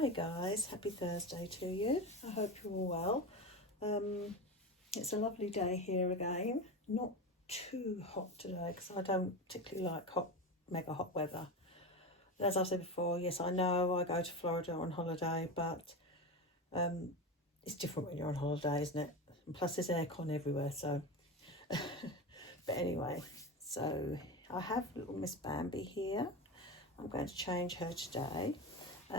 Hi guys, happy Thursday to you. I hope you're all well. It's a lovely day here again. Not too hot today because I don't particularly like mega hot weather. As I've said before, yes, I know I go to Florida on holiday, but it's different when you're on holiday, isn't it? And plus there's aircon everywhere, so. But anyway, so I have little Miss Bambi here. I'm going to change her today.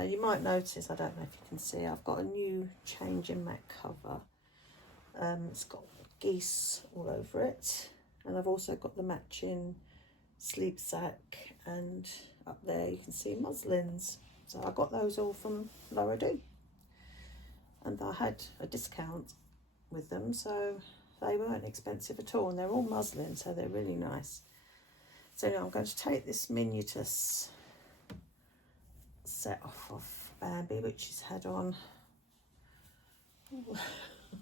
You might notice, I don't know if you can see, I've got a new change in mat cover. It's got geese all over it, and I've also got the matching sleep sack, and up there you can see muslins. So I got those all from Laura D, and I had a discount with them, so they weren't expensive at all, and they're all muslin, so they're really nice. So now I'm going to take this miniatus set off of Bambi, which she's had on,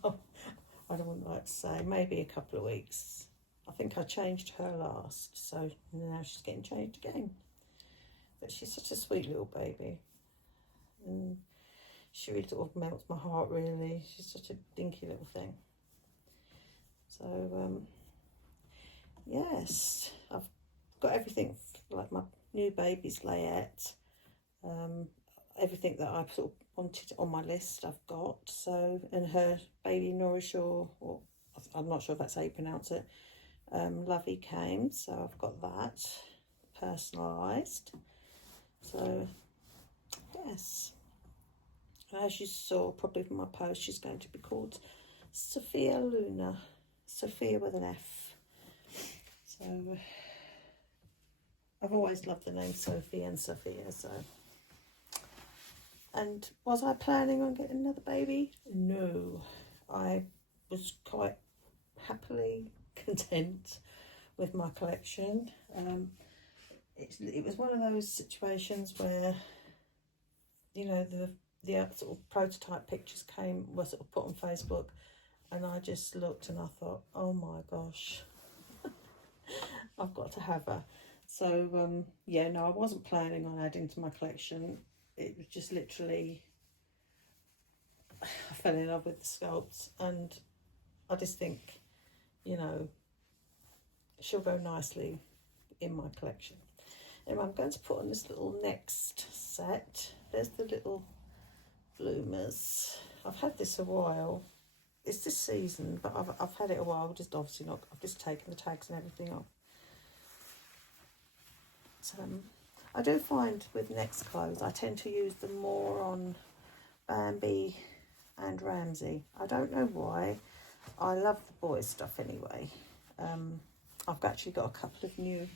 I don't like to say, maybe a couple of weeks. I think I changed her last, so now she's getting changed again. But she's such a sweet little baby, and she really sort of melts my heart, really. She's such a dinky little thing. So yes, I've got everything, like my new baby's layette, everything that I sort of wanted on my list I've got. So, and her baby nourish, or I'm not sure if that's how you pronounce it, Lovey came, so I've got that personalised. So yes, and as you saw probably from my post, she's going to be called Sophia Luna, Sophia with an F. So I've always loved the name Sophie and Sophia. So, and was I planning on getting another baby? No, I was quite happily content with my collection. It was one of those situations where, you know, the sort of prototype pictures were sort of put on Facebook, and I just looked and I thought, oh my gosh, I've got to have her. So yeah, no, I wasn't planning on adding to my collection. It was just literally, I fell in love with the sculpts, and I just think, you know, she'll go nicely in my collection. Anyway, I'm going to put on this little next set. There's the little bloomers. I've had this a while. It's this season, but I've had it a while. I've just taken the tags and everything off. So I do find with next clothes, I tend to use them more on Bambi and Ramsey. I don't know why. I love the boys' stuff anyway. I've actually got a couple of new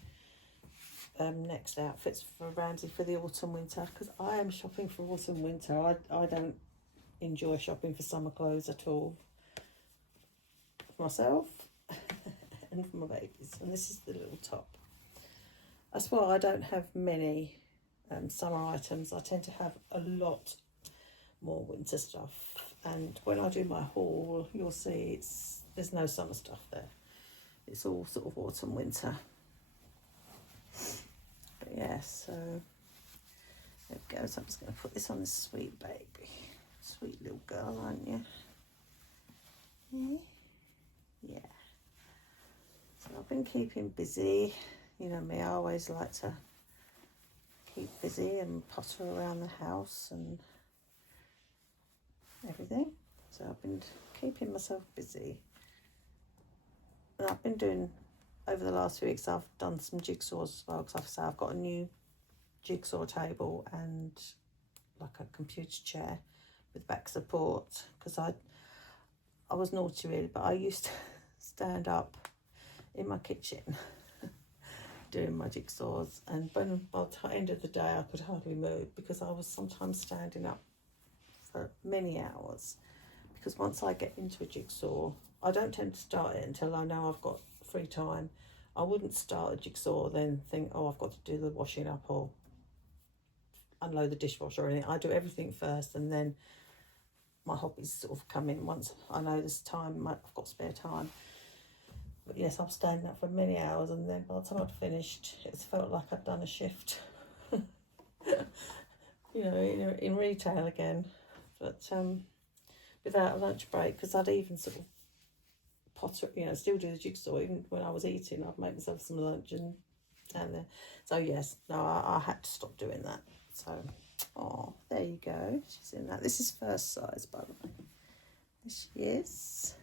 next outfits for Ramsey for the autumn winter, because I am shopping for autumn winter. I don't enjoy shopping for summer clothes at all, for myself and for my babies. And this is the little top. That's why I don't have many summer items. I tend to have a lot more winter stuff, and when I do my haul, you'll see there's no summer stuff there. It's all sort of autumn winter. But yeah, so there we go. So I'm just going to put this on this sweet baby. Sweet little girl, aren't you? Yeah. Yeah. So I've been keeping busy. You know me, I always like to keep busy and potter around the house and everything. So I've been keeping myself busy. And I've been doing, over the last few weeks, I've done some jigsaws as well, because I've got a new jigsaw table and like a computer chair with back support, because I was naughty really, but I used to stand up in my kitchen doing my jigsaws, and by the end of the day I could hardly move, because I was sometimes standing up for many hours. Because once I get into a jigsaw, I don't tend to start it until I know I've got free time. I wouldn't start a jigsaw then think, oh, I've got to do the washing up or unload the dishwasher or anything. I do everything first, and then my hobbies sort of come in once I know this time, I've got spare time. But yes, I'm standing up for many hours, and then by the time I'd finished, it felt like I'd done a shift. you know, in retail again, but without a lunch break, because I'd even sort of potter, you know, still do the jigsaw. Even when I was eating, I'd make myself some lunch and there. So yes, no, I had to stop doing that. So, oh, there you go. She's in that. This is first size, by the way. There she is.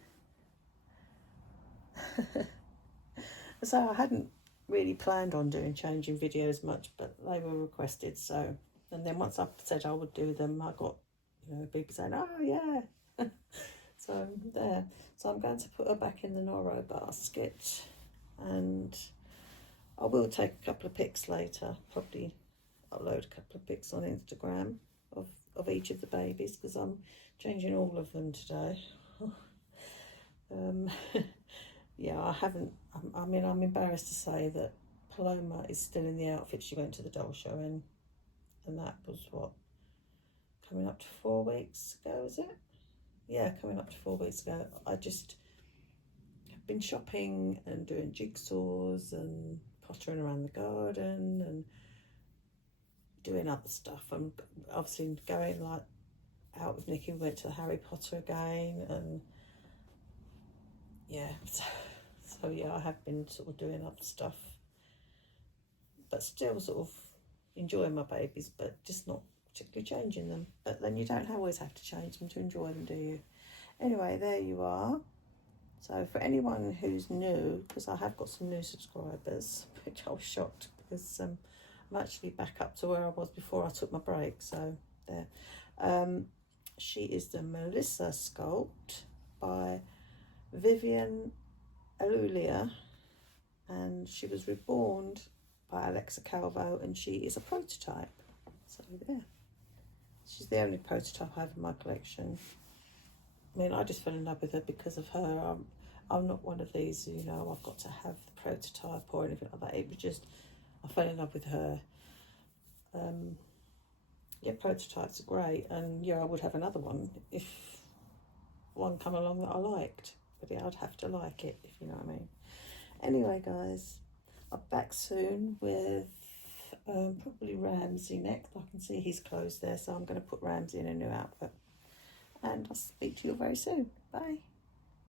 So I hadn't really planned on changing videos much, but they were requested. So, and then once I said I would do them, I got, you know, people saying, "Oh yeah." So there. So I'm going to put her back in the Noro basket, and I will take a couple of pics later. Probably upload a couple of pics on Instagram of each of the babies, because I'm changing all of them today. Yeah, I haven't. I mean, I'm embarrassed to say that Paloma is still in the outfit she went to the doll show in, and that was what, coming up to 4 weeks ago, is it? Yeah, coming up to 4 weeks ago. I just have been shopping and doing jigsaws and pottering around the garden and doing other stuff. I'm obviously going like out with Nikki. We went to Harry Potter again, and yeah, so yeah, I have been sort of doing other stuff, but still sort of enjoying my babies, but just not particularly changing them. But then you don't always have to change them to enjoy them, do you? Anyway, there you are. So for anyone who's new, because I have got some new subscribers, which I was shocked, because I'm actually back up to where I was before I took my break. So there. She is the Melissa sculpt by Viviane, Aleluia, and she was reborn by Calvo, and she is a prototype. So there. She's the only prototype I have in my collection. I mean, I just fell in love with her because of her. I'm not one of these, you know, I've got to have the prototype or anything like that. It was just, I fell in love with her. Yeah, prototypes are great, and yeah, I would have another one if one come along that I liked. But yeah, I'd have to like it, if you know what I mean. Anyway, guys, I'm back soon with probably Ramsey next. I can see his clothes there, so I'm going to put Ramsey in a new outfit. And I'll speak to you very soon. Bye.